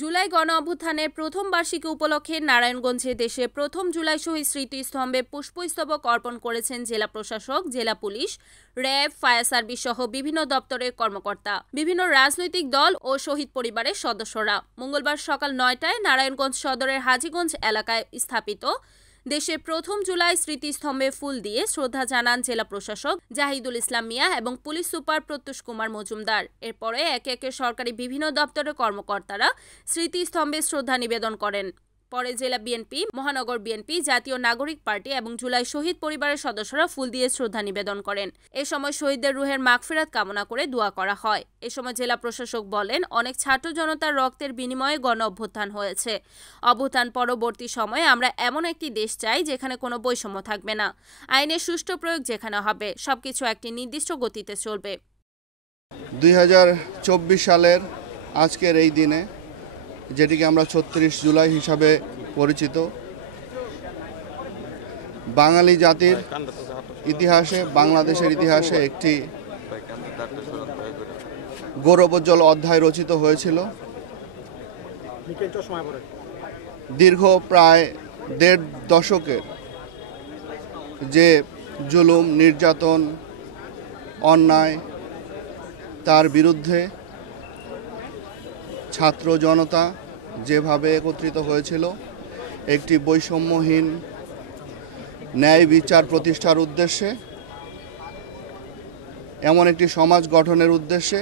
জুলাই গণ অভ্যুত্থানের প্রথম বার্ষিকী উপলক্ষে নারায়ণগঞ্জে দেশে প্রথম জুলাই শহীদ স্মৃতিস্তম্ভে পুষ্পস্তবক অর্পণ করেছেন জেলা প্রশাসক, জেলা পুলিশ, র্যাব, ফায়ার সার্ভিস সহ বিভিন্ন দপ্তরের কর্মকর্তা, বিভিন্ন রাজনৈতিক দল ও শহীদ পরিবারের সদস্যরা। মঙ্গলবার সকাল ৯টায় নারায়ণগঞ্জ সদরের হাজীগঞ্জ এলাকায় স্থাপিত দেশের প্রথম জুলাই স্মৃতিস্তম্ভে ফুল দিয়ে শ্রদ্ধা জানান জেলা প্রশাসক জাহিদুল ইসলাম মিয়া এবং পুলিশ সুপার প্রত্যুষ কুমার মজুমদার। এরপরে একে একে সরকারি বিভিন্ন দপ্তরের কর্মকর্তারা স্মৃতিস্তম্ভে শ্রদ্ধা নিবেদন করেন। পরে জেলা বিএনপি, মহানগর বিএনপি, জাতীয় নাগরিক পার্টি এবং জুলাই শহীদ পরিবারের সদস্যরা ফুল দিয়ে শ্রদ্ধা নিবেদন করেন। এ সময় শহীদদের রুহের মাগফিরাত কামনা করে দোয়া করা হয়। এ সময় জেলা প্রশাসক বলেন, অনেক ছাত্র জনতার রক্তের বিনিময়ে গণ অভ্যুত্থান হয়েছে। অভ্যুত্থান পরবর্তী সময়ে আমরা এমন একটি দেশ চাই যেখানে কোনো বৈষম্য থাকবে না, আইনের সুষ্ঠু প্রয়োগ যেখানে হবে, সবকিছু একটি নির্দিষ্ট গতিতে চলবে। 2024 সালের আজকের এই দিনে, যেটিকে আমরা 36 জুলাই হিসাবে পরিচিত, বাঙালি জাতির ইতিহাসে, বাংলাদেশের ইতিহাসে একটি গৌরবোজ্জ্বল অধ্যায় রচিত হয়েছিল। দীর্ঘ প্রায় 1.5 দশকের যে জুলুম, নির্যাতন, অন্যায়, তার বিরুদ্ধে ছাত্র জনতা যেভাবে একত্রিত হয়েছিল একটি বৈষম্যহীন ন্যায় বিচার প্রতিষ্ঠার উদ্দেশ্যে, এমন একটি সমাজ গঠনের উদ্দেশ্যে,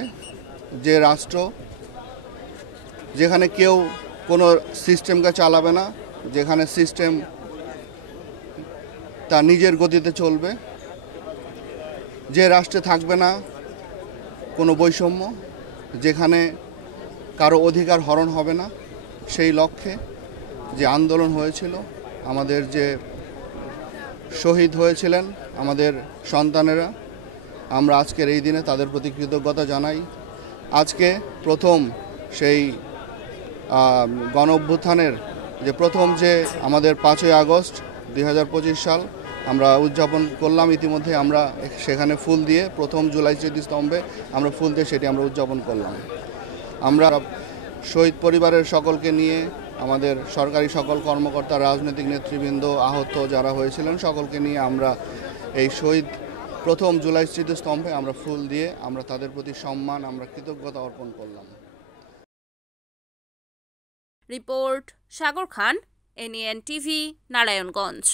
যে রাষ্ট্র যেখানে কেউ কোনো সিস্টেমকে চালাবে না, যেখানে সিস্টেম তার নিজের গতিতে চলবে, যে রাষ্ট্রে থাকবে না কোনো বৈষম্য, যেখানে কারো অধিকার হরণ হবে না, সেই লক্ষ্যে যে আন্দোলন হয়েছিল, আমাদের যে শহীদ হয়েছিলেন আমাদের সন্তানেরা, আমরা আজকের এই দিনে তাদের প্রতি কৃতজ্ঞতা জানাই। আজকে প্রথম সেই গণ অভ্যুত্থানের যে প্রথম যে আমাদের 5ই আগস্ট 2025 সাল আমরা উদযাপন করলাম। ইতিমধ্যে আমরা সেখানে ফুল দিয়ে প্রথম জুলাই স্মৃতিস্তম্ভে আমরা ফুল দিয়ে সেটি আমরা উদযাপন করলাম। আমরা শহীদ পরিবারের সকলকে নিয়ে, আমাদের সরকারি সকল কর্মকর্তা, রাজনৈতিক নেতৃবৃন্দ, আহত যারা হয়েছিলেন সকলকে নিয়ে আমরা এই শহীদ প্রথম জুলাই স্মৃতিস্তম্ভে আমরা ফুল দিয়ে আমরা তাদের প্রতি সম্মান, আমরা কৃতজ্ঞতা অর্পণ করলাম। রিপোর্ট সাগর খান, NAN TV, নারায়ণগঞ্জ।